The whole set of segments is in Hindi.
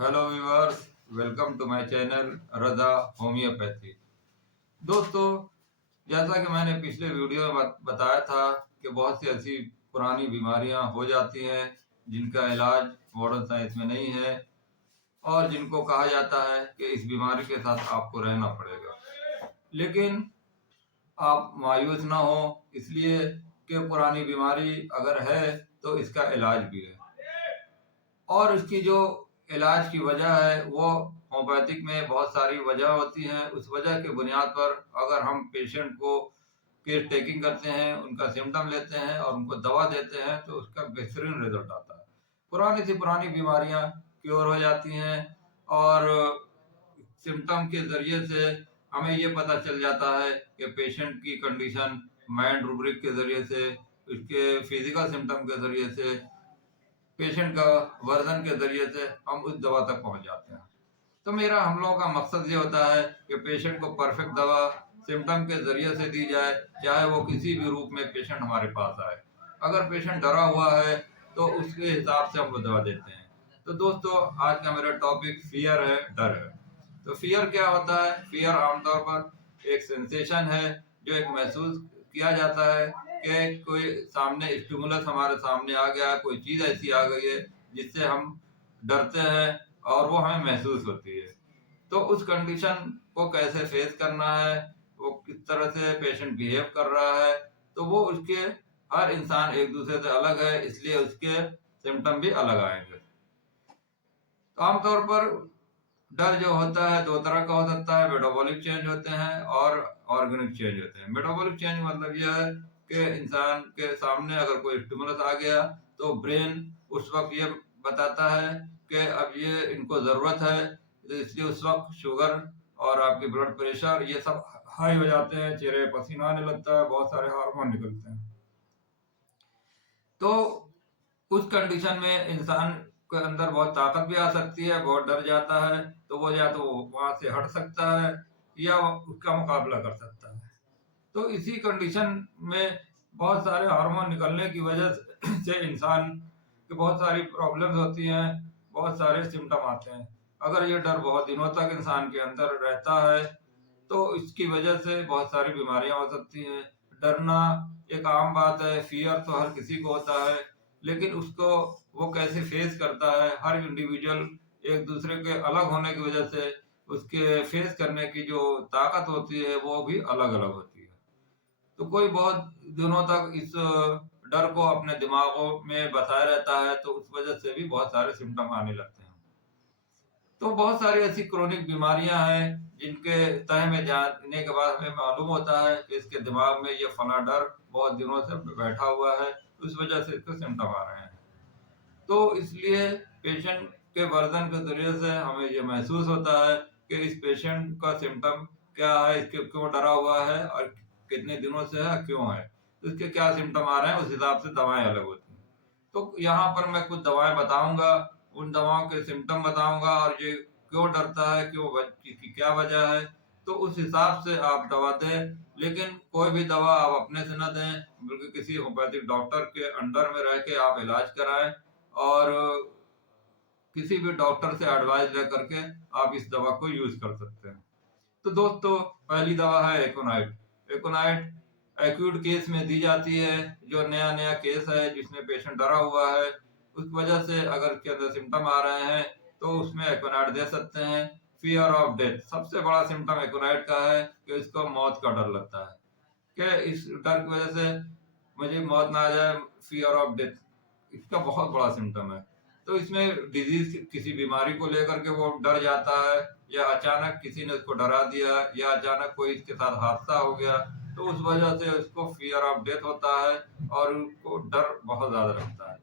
Hello viewers, welcome to my channel Raza homeopathy. दोस्तों, जैसा कि मैंने पिछले वीडियो में बताया था कि बहुत सी ऐसी पुरानी बीमारियां हो जाती हैं जिनका इलाज मॉडर्न साइंस में नहीं है और जिनको कहा जाता है कि इस बीमारी के साथ आपको रहना पड़ेगा। लेकिन आप मायूस ना हो, इसलिए कि पुरानी बीमारी अगर है तो इसका इलाज भी है और इसकी जो इलाज की वजह है वो होम्योपैथिक में बहुत सारी वजह होती हैं। उस वजह के बुनियाद पर अगर हम पेशेंट को केयर टेकिंग करते हैं, उनका सिम्टम लेते हैं और उनको दवा देते हैं तो उसका बेहतरीन रिजल्ट आता है। पुरानी सी पुरानी बीमारियां क्योर हो जाती हैं और सिम्टम के जरिए से हमें ये पता चल जाता है कि पेशेंट की कंडीशन माइंड रूब्रिक के जरिए से, उसके फिजिकल सिम्टम के जरिए से, पेशेंट का वर्जन के जरिए से हम उस दवा तक पहुंच जाते हैं। तो मेरा हम लोगों का मकसद ये होता है कि पेशेंट को परफेक्ट दवा सिम्टम के जरिए से दी जाए, चाहे वो किसी भी रूप में पेशेंट हमारे पास आए। अगर पेशेंट डरा हुआ है तो उसके हिसाब से हम वो दवा देते हैं। तो दोस्तों, आज का मेरा टॉपिक फियर है, डर है। तो फियर क्या होता है? फियर आमतौर पर एक सेंसेशन है जो एक महसूस किया जाता है कि कोई सामने स्टिमुलस हमारे सामने आ गया है, कोई चीज ऐसी आ गई है जिससे हम डरते हैं और वो हमें महसूस होती है। तो उस कंडीशन को कैसे फेस करना है, वो किस तरह से पेशेंट बिहेव कर रहा है, तो वो उसके हर इंसान एक दूसरे से अलग है, इसलिए उसके सिम्टम भी अलग आएंगे। तो आमतौर पर डर जो होता है दो तरह का हो सकता है। मेटाबॉलिक चेंज होते हैं और ऑर्गेनिक चेंज होते हैं। मेटाबॉलिक चेंज मतलब यह है कि इंसान के सामने अगर कोई स्टिमुलस आ गया तो ब्रेन उस वक्त ये बताता है कि अब ये इनको जरूरत है, तो इसलिए उस वक्त शुगर और आपकी ब्लड प्रेशर ये सब हाई हो जाते हैं, चेहरे पे पसीना आने लगता है, बहुत सारे हार्मोन निकलते हैं। तो उस कंडीशन में इंसान के अंदर बहुत ताकत भी आ सकती है, बहुत डर जाता है, तो वो या तो वहां से हट सकता है या उसका मुकाबला कर सकता है। तो इसी कंडीशन में बहुत सारे हार्मोन निकलने की वजह से इंसान की बहुत सारी प्रॉब्लम्स होती हैं, बहुत सारे सिम्टम आते हैं। अगर ये डर बहुत दिनों तक इंसान के अंदर रहता है तो इसकी वजह से बहुत सारी बीमारियां हो सकती हैं। डरना एक आम बात है, फियर तो हर किसी को होता है, लेकिन उसको वो कैसे फेस करता है, हर इंडिविजुअल एक दूसरे के अलग होने की वजह से उसके फेस करने की जो ताकत होती है वो भी अलग अलग होती है। तो कोई बहुत दिनों तक इस डर को अपने दिमागों में बसाए रहता है तो उस वजह से भी बहुत सारे सिम्टम आने लगते हैं। तो बहुत सारी ऐसी क्रोनिक बीमारियां हैं जिनके तह में जानने के बाद हमें मालूम होता है कि इसके दिमाग में ये फला डर बहुत दिनों से बैठा हुआ है, उस वजह से इसके सिम्टम आ रहे हैं। तो इसलिए पेशेंट के वर्जन के जरिए से हमें ये महसूस होता है कि इस पेशेंट का सिम्टम क्या है, इसके क्यों डरा हुआ है और कितने दिनों से है, क्यों है, तो इसके क्या सिम्टम आ रहे हैं, उस हिसाब से दवाएं अलग होती हैं। तो यहाँ पर मैं कुछ दवाएं बताऊंगा, उन दवाओं के सिम्टम बताऊंगा और ये क्यों डरता है, की क्या वजह है, तो उस हिसाब से आप दवा दें। लेकिन कोई भी दवा आप अपने से न दें, बल्कि किसी होम्योपैथिक डॉक्टर के अंडर में रह के आप इलाज कराएं और किसी भी डॉक्टर से एडवाइस ले करके आप इस दवा को यूज कर सकते हैं। तो दोस्तों, पहली दवा है एकोनाइट। एकोनाइट एक्यूट केस में दी जाती है, जो नया नया केस है जिसमें पेशेंट डरा हुआ है, उस वजह से अगर के अंदर सिम्टम आ रहे हैं तो उसमें एकोनाइट दे सकते हैं। फियर ऑफ डेथ सबसे बड़ा सिम्टम एकोनाइट का है कि इसको मौत का डर लगता है कि इस डर की वजह से मुझे मौत ना आ जाए, फियर ऑफ डेथ इसका बहुत बड़ा सिम्टम है। तो इसमें डिजीज किसी बीमारी को लेकर के वो डर जाता है, या अचानक किसी ने उसको डरा दिया, या अचानक कोई इसके साथ हादसा हो गया, तो उस वजह से उसको फियर ऑफ डेथ होता है और उसको डर बहुत ज्यादा लगता है।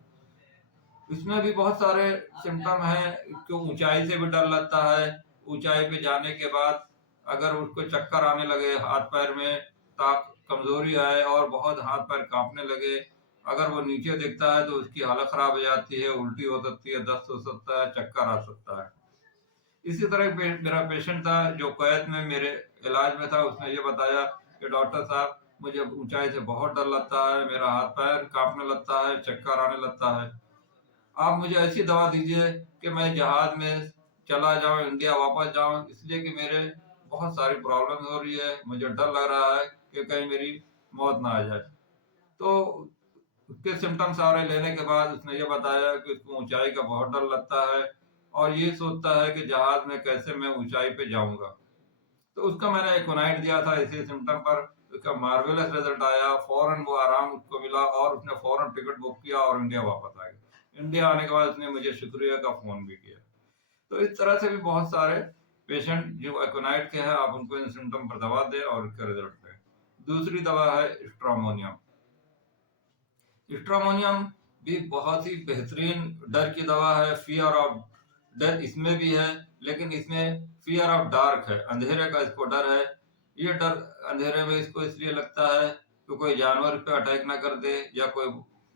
इसमें भी बहुत सारे सिम्टम हैं। इसको ऊंचाई से भी डर लगता है। ऊंचाई पे जाने के बाद अगर उसको चक्कर आने लगे, हाथ पैर में ताक कमजोरी आए और बहुत हाथ पैर कांपने लगे, अगर वो नीचे दिखता है तो उसकी हालत खराब हो जाती है, उल्टी हो सकती है, दस्त हो सकता है, चक्कर आ सकता है। इसी तरह मेरा पेशेंट था जो कुवैत में मेरे इलाज में था, उसने ये बताया कि डॉक्टर साहब मुझे ऊंचाई से बहुत डर लगता है, मेरा हाथ पैर कांपने लगता है, चक्कर आने लगता है, आप मुझे ऐसी दवा दीजिए कि मैं जहाज में चला जाऊं, इंडिया वापस जाऊं, इसलिए कि मेरे बहुत सारी प्रॉब्लम हो रही है, मुझे डर लग रहा है कि कहीं मेरी मौत ना आ जाए। तो उसके सिम्टम्स सारे लेने के बाद उसने ये बताया कि उसको ऊंचाई का बहुत डर लगता है और ये सोचता है कि जहाज में कैसे मैं ऊंचाई पे जाऊंगा। तो उसका मैंने एकोनाइट दिया था इसी सिम्टम पर, उसका मार्वेलस रिजल्ट आया, फौरन वो आराम उसको मिला और उसने फौरन टिकट बुक किया और इंडिया वापस आ गया। इंडिया आने के बाद उसने मुझे शुक्रिया का फोन भी किया। तो इस तरह से भी बहुत सारे पेशेंट जो एकोनाइट के हैं, आप उनको इन सिम्टम पर दवा दें और उसका रिजल्ट दें। दूसरी दवा है स्ट्रोमोनियम। स्ट्रोमोनियम भी बहुत ही बेहतरीन डर की दवा है। फियर ऑफ डेथ इसमें भी है, लेकिन इसमें फियर ऑफ डार्क है, अंधेरे का इसको डर है। ये डर अंधेरे में इसको इसलिए लगता है कि कोई जानवर पे अटैक ना कर दे, या कोई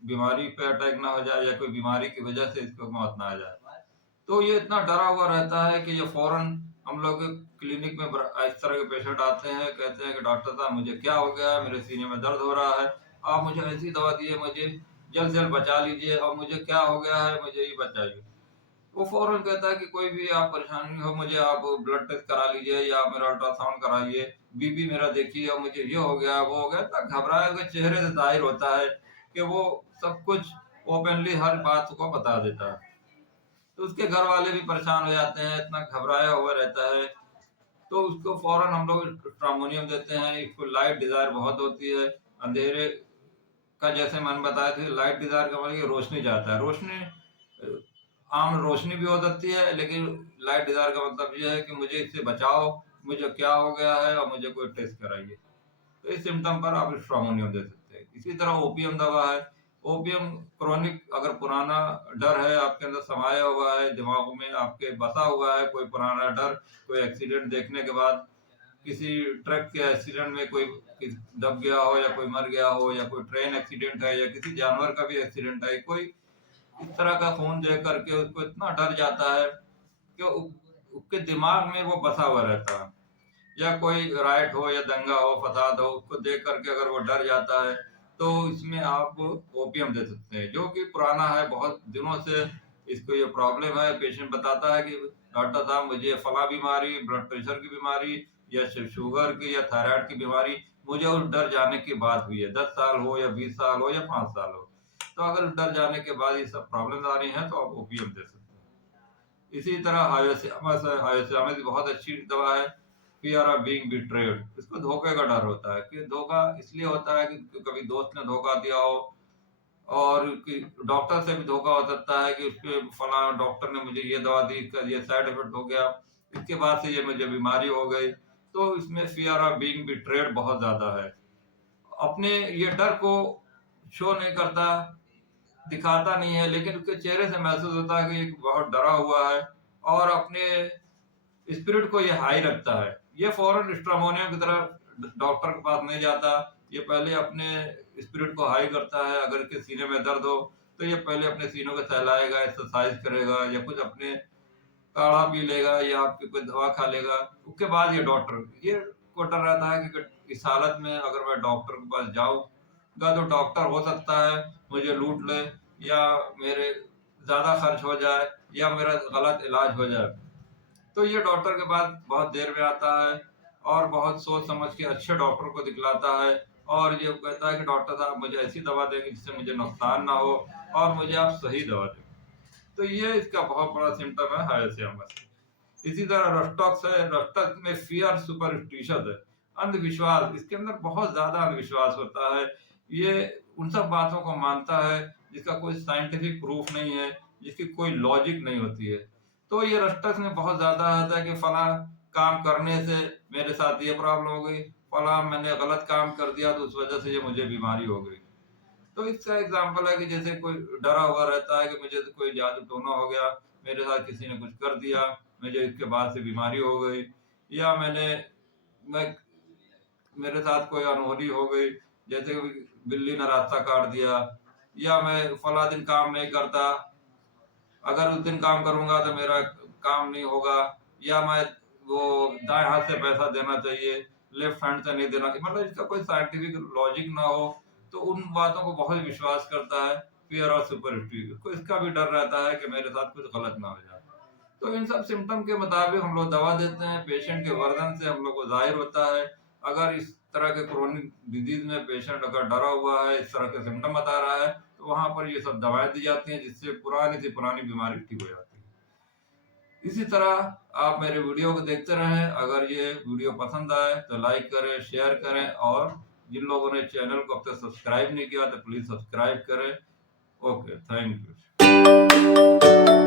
बीमारी पे अटैक ना हो जाए, या कोई बीमारी की वजह से इसको मौत ना आ जाए। तो ये इतना डरा हुआ रहता है कि ये फौरन हम लोग के क्लिनिक में इस तरह के पेशेंट आते हैं, कहते हैं कि डॉक्टर साहब मुझे क्या हो गया, मेरे सीने में दर्द हो रहा है, आप मुझे ऐसी दवा दिए, मुझे जल्द से जल्द बचा लीजिए, और मुझे क्या हो गया है मुझे ये बताइए। वो फौरन कहता है कि कोई भी आप परेशानी हो, मुझे आप ब्लड टेस्ट करा लीजिए या मेरा अल्ट्रासाउंड कराइए, बीपी मेरा देखिए, और मुझे ये हो गया वो हो गया। इतना घबराए हुए चेहरे से जाहिर होता है कि वो सब कुछ ओपनली हर बात को बता देता है। तो उसके घर वाले भी परेशान हो जाते हैं, इतना घबराया हुआ रहता है। तो उसको फौरन हम लोग स्ट्रामोनियम देते हैं। इसको लाइट डिजायर बहुत होती है, अंधेरे का जैसे मैंने बताया था, लाइट डिजायर का मतलब ये रोशनी चाहता है। रोशनी आम रोशनी भी हो सकती है, लेकिन लाइट डिजायर का मतलब ये है कि मुझे इससे बचाओ, मुझे क्या हो गया है और मुझे कोई टेस्ट कराइए। तो इस सिम्टम पर आप स्ट्रोमोनियम दे सकते हैं। इसी तरह ओपियम दवा है। ओपियम क्रोनिक अगर पुराना डर है आपके अंदर समाया हुआ है, दिमाग में आपके बसा हुआ है कोई पुराना डर, कोई एक्सीडेंट देखने के बाद, किसी ट्रक के एक्सीडेंट में कोई दब गया हो, या कोई मर गया हो, या कोई ट्रेन एक्सीडेंट है, या किसी जानवर का भी एक्सीडेंट है, कोई इस तरह का खून देख करके उसको इतना डर जाता है कि उसके दिमाग में वो बसा हुआ रहता है। या कोई राइट हो या दंगा हो, फसाद हो, उसको देख करके अगर वो डर जाता है, तो इसमें आप ओपियम दे सकते हैं, जो कि पुराना है, बहुत दिनों से इसको ये प्रॉब्लम है। पेशेंट बताता है कि डॉक्टर साहब मुझे फला बीमारी, ब्लड प्रेशर की बीमारी, या शुगर की या थायराइड की बीमारी मुझे उस डर जाने के बाद हुई है, 10 साल हो या 20 साल हो या 5 साल हो। तो अगर उस डर जाने के बाद ये सब प्रॉब्लम आ रही है, तो आप ओपियम दे सकते हैं। इसी तरह हायोसियामस है। हायोसियामस भी बहुत अच्छी दवा है। फियर ऑफ बीइंग बिट्रेड, इसको धोखे का डर होता है कि धोखा इसलिए होता है कि कभी दोस्त ने धोखा दिया हो, और डॉक्टर से भी धोखा हो सकता है कि उसके फला डॉक्टर ने मुझे ये दवा दी, इसका ये साइड इफेक्ट हो गया, इसके बाद से ये मुझे बीमारी हो गई। तो इसमें फियर ऑफ बीइंग बिट्रेड बहुत ज्यादा है। अपने ये डर को शो नहीं करता, दिखाता नहीं है, लेकिन उसके चेहरे से महसूस होता है कि ये बहुत डरा हुआ है, और अपने स्पिरिट को ये हाई रखता है। ये फौरन स्ट्रामोनियम की तरह डॉक्टर के पास नहीं जाता, ये पहले अपने स्पिरिट को हाई करता है। अगर इसके सीने में दर्द हो, तो ये पहले अपने सीनों को सहलाएगा, एक्सरसाइज करेगा, या कुछ अपने काढ़ा पी लेगा, या आपकी कोई दवा खा लेगा। उसके बाद ये डॉक्टर ये को डर रहता है कि इस हालत में अगर मैं डॉक्टर के पास जाऊंगा, तो डॉक्टर हो सकता है मुझे लूट ले, या मेरे ज्यादा खर्च हो जाए, या मेरा गलत इलाज हो जाए। तो ये डॉक्टर के पास बहुत देर में आता है, और बहुत सोच समझ के अच्छे डॉक्टर को दिखलाता है, और ये कहता है कि डॉक्टर साहब मुझे ऐसी दवा देंगे जिससे मुझे नुकसान ना हो, और मुझे आप सही दवा दें। तो ये इसका बहुत बड़ा सिम्टम है हायोसियामस। इसी तरह रस्टॉक्स है। रस्टॉक्स में फियर सुपरस्टिशियस है, अंधविश्वास, इसके अंदर बहुत ज्यादा अंधविश्वास होता है। ये उन सब बातों को मानता है जिसका कोई साइंटिफिक प्रूफ नहीं है, जिसकी कोई लॉजिक नहीं होती है। तो ये रस्टॉक्स में बहुत ज्यादा होता है कि फला काम करने से मेरे साथ ये प्रॉब्लम हो गई, फला मैंने गलत काम कर दिया तो उस वजह से ये मुझे बीमारी हो गई। तो इसका एग्जाम्पल है कि जैसे कोई डरा हुआ रहता है कि मुझे तो कोई जादू टोना हो गया, मेरे साथ किसी ने कुछ कर दिया, मुझे इसके बाद से बीमारी हो गई, या मैं मेरे साथ कोई अनहोनी हो गई, जैसे बिल्ली ने रास्ता काट दिया, या मैं फला दिन काम नहीं करता, अगर उस दिन काम करूंगा तो मेरा काम नहीं होगा, या मैं वो दाएं हाथ से पैसा देना चाहिए, लेफ्ट हैंड से नहीं देना, मतलब इसका कोई साइंटिफिक लॉजिक ना हो, तो उन बातों को बहुत विश्वास करता है। फियर और सुपरस्टिशन को इसका भी डर रहता है कि मेरे साथ कुछ गलत ना हो जाए। तो इन सब सिम्टम के मुताबिक हम लोग दवा देते हैं। पेशेंट के वर्णन से हम लोग को जाहिर होता है, अगर इस तरह के क्रोनिक डिजीज में पेशेंट अगर डरा हुआ है, इस तरह के सिम्टम बता रहा है, तो वहां पर ये सब दवाएं दी जाती हैं, जिससे पुरानी से पुरानी बीमारी ठीक हो जाती है। इसी तरह आप मेरे वीडियो को देखते रहें। अगर ये वीडियो पसंद आए तो लाइक करें, शेयर करें, और जिन लोगों ने चैनल को अब तक सब्सक्राइब नहीं किया तो प्लीज सब्सक्राइब करें। Okay, thank you.